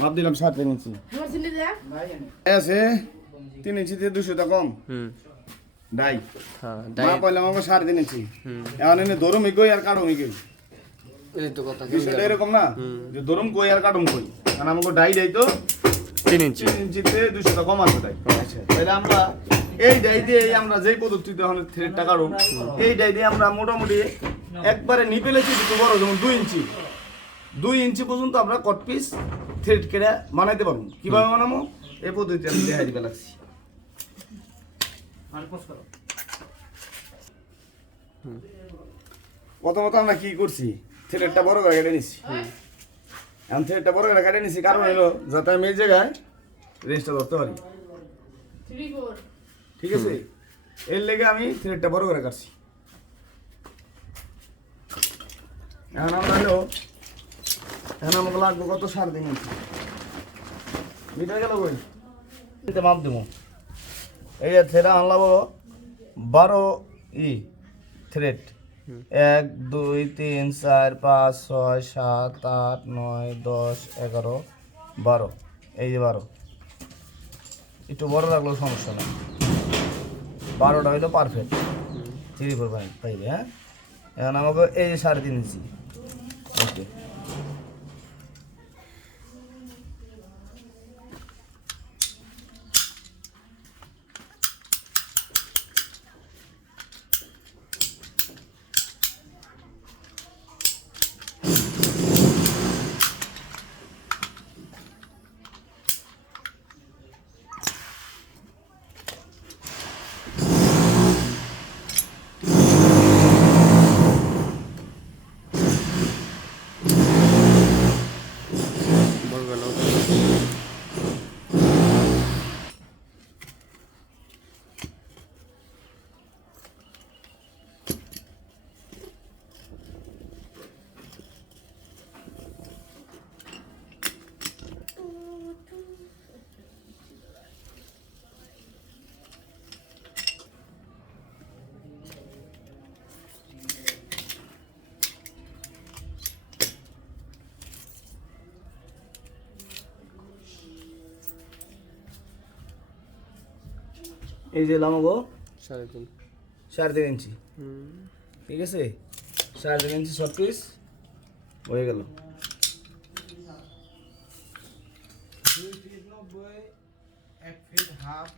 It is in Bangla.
মাপ দিলাম 3.5 ইঞ্চি আছে 3 ইঞ্চিতে 200 টা কম ডাই মাপ পাইলাম আমাকে 3.5 ইঞ্চি এখন এনে ধরুম কই আর কাটুম কই এই তো কথা বিষয়টা এরকম না যে ধরুম কই আর কাটুম কই কারণ আমাকে ডাই তো 3 ইঞ্চিতে 200 টা কম আছে তাই আচ্ছা তাহলে আমরা এই ডাই দিয়ে আমরা যেই পদ্ধতিতে এখন থ্রেডটা কাটুম এই ডাই দিয়ে আমরা মোটামুটি একবারে নিপেলেছি একটু বড় যেমন 2 ইঞ্চি পর্যন্ত আমরা কট পিস থ্রেড কেটে বানাইতে পারবো কিভাবে বানাবো এই পদ্ধতিতে আমি দেখাই দিতে লাগছি প্রথমত আমরা কি করছি থ্রেডটা বড় করে কেটে নিছি এখন থ্রেডটা বড় করে কেটে নিছি কারণ হলো যাতে আমি এই জায়গায় রেস্টটা ধরতে পারি ঠিক আছে এর লেগে আমি থ্রেডটা বড় করে কাটছি এখন আমরা হলো এখন আমাকে লাগবে কত 3.5 ইঞ্চি মিটার গেল কই মাপ দেবো এই যে থ্রেড আনলাম 12 থ্রেড 1 2 3 4 5 6 7 8 9 10 11 12 এই যে 12 একটু বড় রাখলেও সমস্যা নেই 12টা হইলো পারফেক্ট 3/4 পাইবে হ্যাঁ এখন আমাকে এই যে 3.5 ইঞ্চি ওকে এই যে লামাগো 3.5 ইঞ্চি ঠিক আছে 3.5 ইঞ্চি শর্ট পিস হয়ে গেল 2 ফিট 90 1 ফিট হাফ